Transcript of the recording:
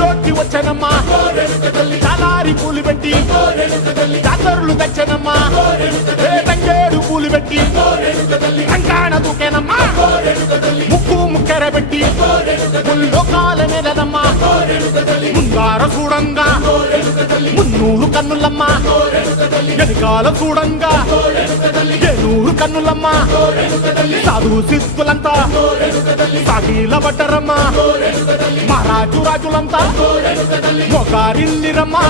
ఊళ్ళోకి వచ్చనమ్మా చాలారి పూలు పెట్టి జాతరులు తెచ్చనమ్మా తంగేడు పూలు పెట్టి రంగాణ దూకేనమ్మా ముక్కు ముక్కెర పెట్టి ముల్లోకాల మీదనమ్మా ముంగార చూడంగా మున్నూరు కన్నులమ్మా వెనకాల చూడంగా ఏనూరు కన్నులమ్మా సాధు సిద్ధులంతా సాగిల పడ్డరమ్మా మహారాజు రాజులంతా మొగారిల్లిరమ్మా